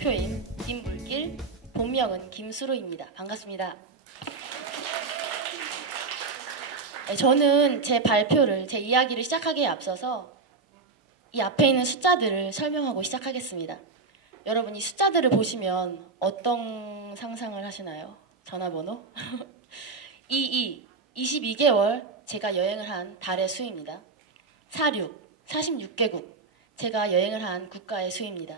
대표인 김물길, 본명은 김수로입니다. 반갑습니다. 저는 제 발표를, 제 이야기를 시작하기에 앞서서 이 앞에 있는 숫자들을 설명하고 시작하겠습니다. 여러분, 이 숫자들을 보시면 어떤 상상을 하시나요? 전화번호? 22개월 제가 여행을 한 달의 수입니다. 46개국 제가 여행을 한 국가의 수입니다.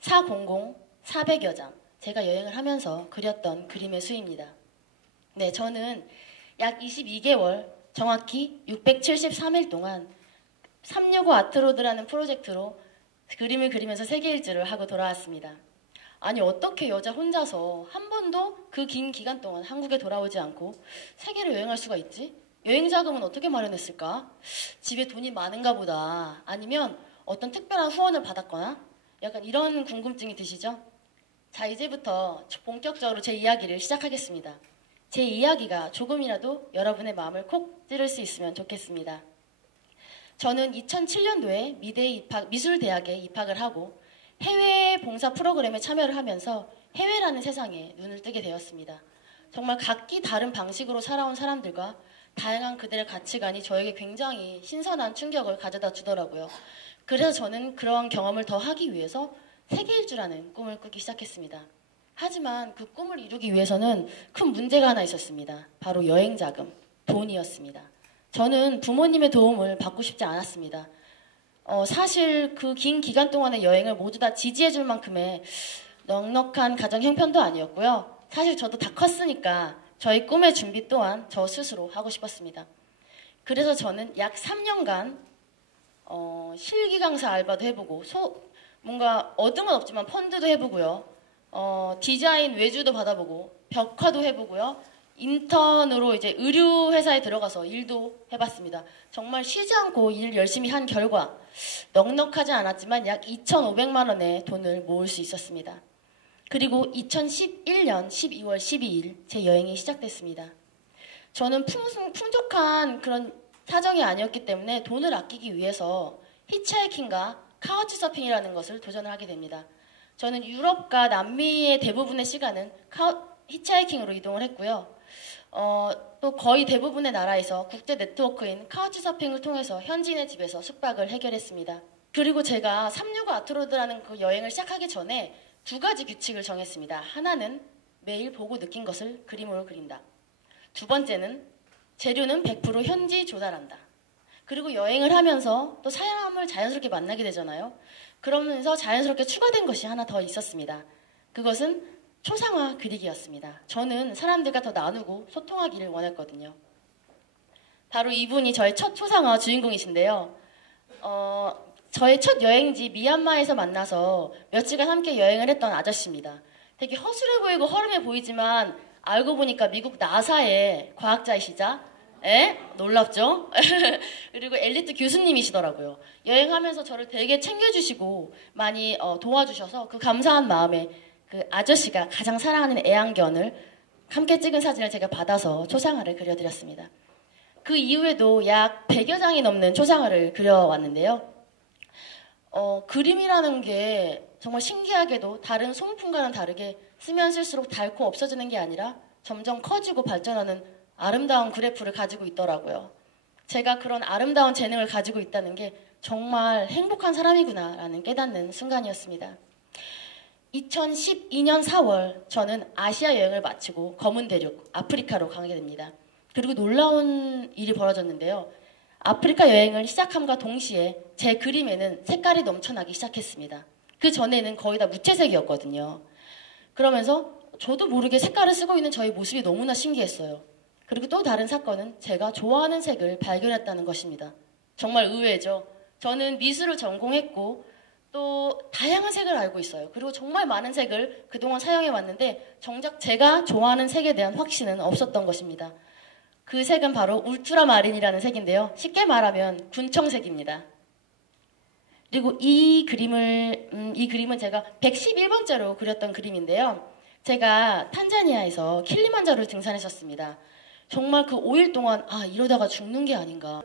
400여 장 제가 여행을 하면서 그렸던 그림의 수입니다. 네, 저는 약 22개월, 정확히 673일 동안 365 아트로드라는 프로젝트로 그림을 그리면서 세계 일주를 하고 돌아왔습니다. 아니, 어떻게 여자 혼자서 한 번도 그 긴 기간 동안 한국에 돌아오지 않고 세계를 여행할 수가 있지? 여행 자금은 어떻게 마련했을까? 집에 돈이 많은가 보다. 아니면 어떤 특별한 후원을 받았거나 약간 이런 궁금증이 드시죠? 자, 이제부터 본격적으로 제 이야기를 시작하겠습니다. 제 이야기가 조금이라도 여러분의 마음을 콕 찌를 수 있으면 좋겠습니다. 저는 2007년도에 미술대학에 입학을 하고 해외 봉사 프로그램에 참여를 하면서 해외라는 세상에 눈을 뜨게 되었습니다. 정말 각기 다른 방식으로 살아온 사람들과 다양한 그들의 가치관이 저에게 굉장히 신선한 충격을 가져다 주더라고요. 그래서 저는 그런 경험을 더 하기 위해서 세계 일주라는 꿈을 꾸기 시작했습니다. 하지만 그 꿈을 이루기 위해서는 큰 문제가 하나 있었습니다. 바로 여행 자금, 돈이었습니다. 저는 부모님의 도움을 받고 싶지 않았습니다. 사실 그 긴 기간 동안의 여행을 모두 다 지지해줄 만큼의 넉넉한 가정 형편도 아니었고요. 사실 저도 다 컸으니까 저희 꿈의 준비 또한 저 스스로 하고 싶었습니다. 그래서 저는 약 3년간 실기 강사 알바도 해보고 뭔가 얻은 건 없지만 펀드도 해보고요. 디자인 외주도 받아보고 벽화도 해보고요. 인턴으로 이제 의류 회사에 들어가서 일도 해봤습니다. 정말 쉬지 않고 일 열심히 한 결과 넉넉하지 않았지만 약 2,500만 원의 돈을 모을 수 있었습니다. 그리고 2011년 12월 12일 제 여행이 시작됐습니다. 저는 풍족한 그런 사정이 아니었기 때문에 돈을 아끼기 위해서 히치하이킹과 카우치 서핑이라는 것을 도전을 하게 됩니다. 저는 유럽과 남미의 대부분의 시간은 히치하이킹으로 이동을 했고요. 또 거의 대부분의 나라에서 국제 네트워크인 카우치 서핑을 통해서 현지인의 집에서 숙박을 해결했습니다. 그리고 제가 365 아트로드라는 그 여행을 시작하기 전에 2가지 규칙을 정했습니다. 하나는 매일 보고 느낀 것을 그림으로 그린다. 2번째는 재료는 100% 현지 조달한다. 그리고 여행을 하면서 또 사람을 자연스럽게 만나게 되잖아요. 그러면서 자연스럽게 추가된 것이 하나 더 있었습니다. 그것은 초상화 그리기였습니다. 저는 사람들과 더 나누고 소통하기를 원했거든요. 바로 이분이 저의 첫 초상화 주인공이신데요. 저의 첫 여행지 미얀마에서 만나서 며칠간 함께 여행을 했던 아저씨입니다. 되게 허술해 보이고 허름해 보이지만 알고 보니까 미국 나사의 과학자이시자 놀랍죠? 그리고 엘리트 교수님이시더라고요. 여행하면서 저를 되게 챙겨주시고 많이 도와주셔서 그 감사한 마음에 그 아저씨가 가장 사랑하는 애완견을 함께 찍은 사진을 제가 받아서 초상화를 그려드렸습니다. 그 이후에도 약 100여 장이 넘는 초상화를 그려왔는데요. 그림이라는 게 정말 신기하게도 다른 소모품과는 다르게 쓰면 쓸수록 닳고 없어지는 게 아니라 점점 커지고 발전하는 아름다운 그래프를 가지고 있더라고요. 제가 그런 아름다운 재능을 가지고 있다는 게 정말 행복한 사람이구나 라는 깨닫는 순간이었습니다. 2012년 4월 저는 아시아 여행을 마치고 검은 대륙 아프리카로 가게 됩니다. 그리고 놀라운 일이 벌어졌는데요. 아프리카 여행을 시작함과 동시에 제 그림에는 색깔이 넘쳐나기 시작했습니다. 그 전에는 거의 다 무채색이었거든요. 그러면서 저도 모르게 색깔을 쓰고 있는 저의 모습이 너무나 신기했어요. 그리고 또 다른 사건은 제가 좋아하는 색을 발견했다는 것입니다. 정말 의외죠. 저는 미술을 전공했고 또 다양한 색을 알고 있어요. 그리고 정말 많은 색을 그동안 사용해 왔는데 정작 제가 좋아하는 색에 대한 확신은 없었던 것입니다. 그 색은 바로 울트라마린이라는 색인데요. 쉽게 말하면 군청색입니다. 그리고 이 그림은 제가 111번째로 그렸던 그림인데요. 제가 탄자니아에서 킬리만자로를 등산했었습니다. 정말 그 5일 동안 이러다가 죽는 게 아닌가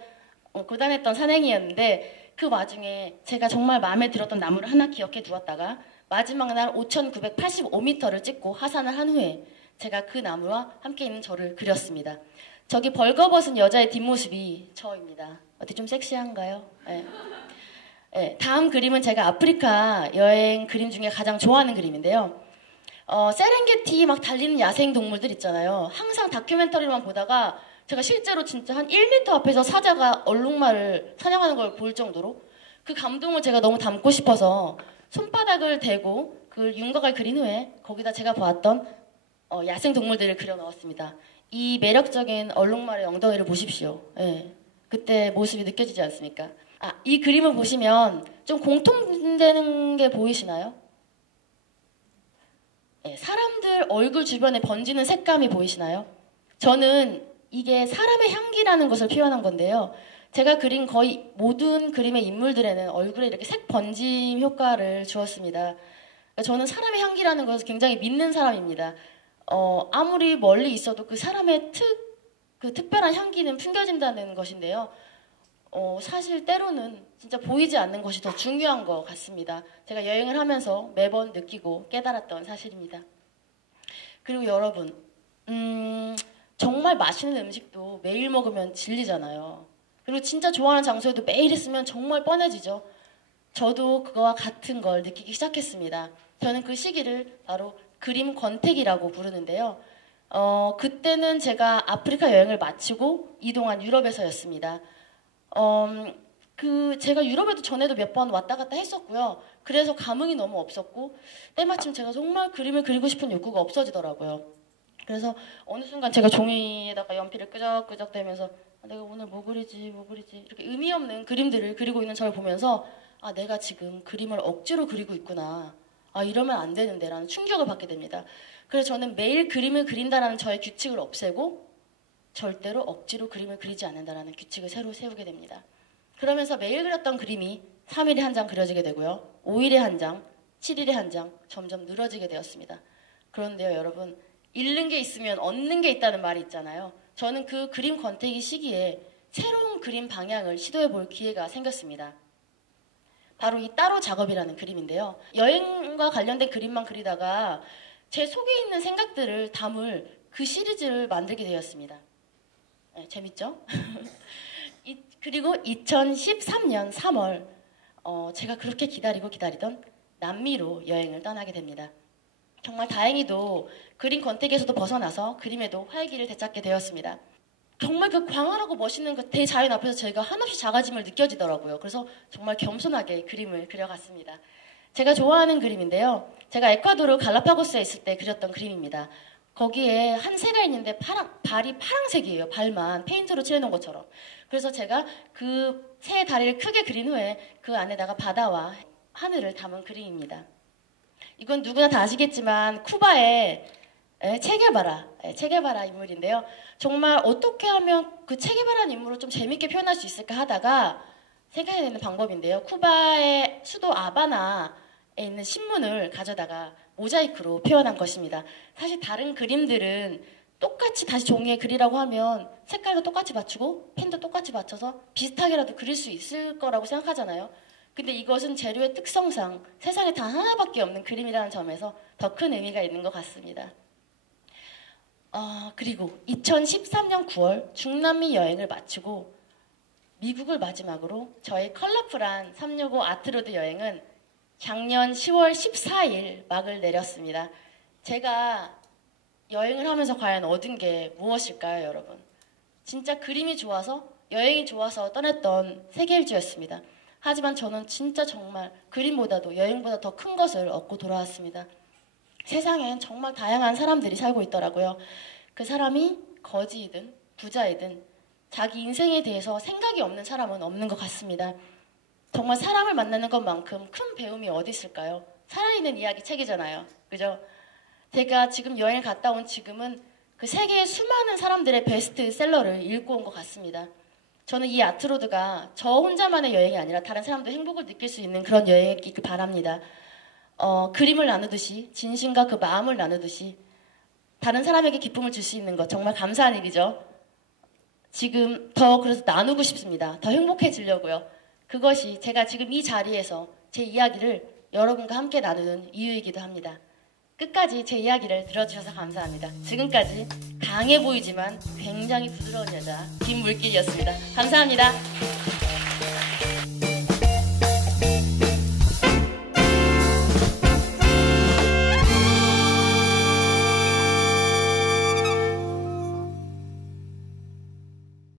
고단했던 산행이었는데 그 와중에 제가 정말 마음에 들었던 나무를 하나 기억해 두었다가 마지막 날 5,985m를 찍고 하산을 한 후에 제가 그 나무와 함께 있는 저를 그렸습니다. 저기 벌거벗은 여자의 뒷모습이 저입니다. 어때 좀 섹시한가요? 네. 네, 다음 그림은 제가 아프리카 여행 그림 중에 가장 좋아하는 그림인데요. 세렝게티 막 달리는 야생 동물들 있잖아요. 항상 다큐멘터리만 보다가 제가 실제로 진짜 한 1m 앞에서 사자가 얼룩말을 사냥하는 걸 볼 정도로 그 감동을 제가 너무 담고 싶어서 손바닥을 대고 그 윤곽을 그린 후에 거기다 제가 보았던 야생 동물들을 그려 넣었습니다. 이 매력적인 얼룩말의 엉덩이를 보십시오. 네, 그때 모습이 느껴지지 않습니까? 이 그림을 보시면 좀 공통되는 게 보이시나요? 네, 사람들 얼굴 주변에 번지는 색감이 보이시나요? 저는 이게 사람의 향기라는 것을 표현한 건데요. 제가 그린 거의 모든 그림의 인물들에는 얼굴에 이렇게 색 번짐 효과를 주었습니다. 저는 사람의 향기라는 것을 굉장히 믿는 사람입니다. 아무리 멀리 있어도 그 사람의 그 특별한 향기는 풍겨진다는 것인데요. 사실 때로는 진짜 보이지 않는 것이 더 중요한 것 같습니다. 제가 여행을 하면서 매번 느끼고 깨달았던 사실입니다. 그리고 여러분, 정말 맛있는 음식도 매일 먹으면 질리잖아요. 그리고 진짜 좋아하는 장소에도 매일 있으면 정말 뻔해지죠. 저도 그거와 같은 걸 느끼기 시작했습니다. 저는 그 시기를 바로 그림 권태기라고 부르는데요. 그때는 제가 아프리카 여행을 마치고 이동한 유럽에서였습니다. 제가 유럽에도 전에도 몇 번 왔다 갔다 했었고요. 그래서 감흥이 너무 없었고 때마침 제가 정말 그림을 그리고 싶은 욕구가 없어지더라고요. 그래서 어느 순간 제가 종이에다가 연필을 끄적끄적 대면서 내가 오늘 뭐 그리지 이렇게 의미 없는 그림들을 그리고 있는 저를 보면서 내가 지금 그림을 억지로 그리고 있구나. 이러면 안 되는데 라는 충격을 받게 됩니다. 그래서 저는 매일 그림을 그린다라는 저의 규칙을 없애고 절대로 억지로 그림을 그리지 않는다라는 규칙을 새로 세우게 됩니다. 그러면서 매일 그렸던 그림이 3일에 한 장 그려지게 되고요. 5일에 한 장, 7일에 한 장 점점 늘어지게 되었습니다. 그런데요 여러분, 잃는 게 있으면 얻는 게 있다는 말이 있잖아요. 저는 그 그림 권태기 시기에 새로운 그림 방향을 시도해 볼 기회가 생겼습니다. 바로 이 따로 작업이라는 그림인데요. 여행과 관련된 그림만 그리다가 제 속에 있는 생각들을 담을 그 시리즈를 만들게 되었습니다. 네, 재밌죠? 그리고 2013년 3월 제가 그렇게 기다리던 남미로 여행을 떠나게 됩니다. 정말 다행히도 그림 권태기에서도 벗어나서 그림에도 활기를 되찾게 되었습니다. 정말 그 광활하고 멋있는 그 대자연 앞에서 제가 한없이 작아짐을 느껴지더라고요. 그래서 정말 겸손하게 그림을 그려갔습니다. 제가 좋아하는 그림인데요. 제가 에콰도르 갈라파고스에 있을 때 그렸던 그림입니다. 거기에 한 새가 있는데 발이 파란색이에요. 발만 페인트로 칠해놓은 것처럼. 그래서 제가 그 새의 다리를 크게 그린 후에 그 안에다가 바다와 하늘을 담은 그림입니다. 이건 누구나 다 아시겠지만 쿠바의 체게바라 인물인데요. 정말 어떻게 하면 그 체게바라는 인물을 좀 재밌게 표현할 수 있을까 하다가 생각해내는 방법인데요. 쿠바의 수도 아바나에 있는 신문을 가져다가 모자이크로 표현한 것입니다. 사실 다른 그림들은 똑같이 다시 종이에 그리라고 하면 색깔도 똑같이 맞추고 펜도 똑같이 맞춰서 비슷하게라도 그릴 수 있을 거라고 생각하잖아요. 근데 이것은 재료의 특성상 세상에 단 하나밖에 없는 그림이라는 점에서 더 큰 의미가 있는 것 같습니다. 그리고 2013년 9월 중남미 여행을 마치고 미국을 마지막으로 저의 컬러풀한 365 아트로드 여행은 작년 10월 14일 막을 내렸습니다. 제가 여행을 하면서 과연 얻은 게 무엇일까요, 여러분? 진짜 그림이 좋아서 여행이 좋아서 떠났던 세계일주였습니다. 하지만 저는 진짜 정말 그림보다도 여행보다 더 큰 것을 얻고 돌아왔습니다. 세상엔 정말 다양한 사람들이 살고 있더라고요. 그 사람이 거지이든 부자이든 자기 인생에 대해서 생각이 없는 사람은 없는 것 같습니다. 정말 사람을 만나는 것만큼 큰 배움이 어디 있을까요? 살아있는 이야기 책이잖아요. 그죠? 제가 지금 여행을 갔다 온 지금은 그 세계의 수많은 사람들의 베스트셀러를 읽고 온 것 같습니다. 저는 이 아트로드가 저 혼자만의 여행이 아니라 다른 사람도 행복을 느낄 수 있는 그런 여행이길 바랍니다. 그림을 나누듯이 진심과 그 마음을 나누듯이 다른 사람에게 기쁨을 줄 수 있는 것 정말 감사한 일이죠. 지금 더 그래서 나누고 싶습니다. 더 행복해지려고요. 그것이 제가 지금 이 자리에서 제 이야기를 여러분과 함께 나누는 이유이기도 합니다. 끝까지 제 이야기를 들어주셔서 감사합니다. 지금까지 강해 보이지만 굉장히 부드러운 여자 김물길이었습니다. 감사합니다.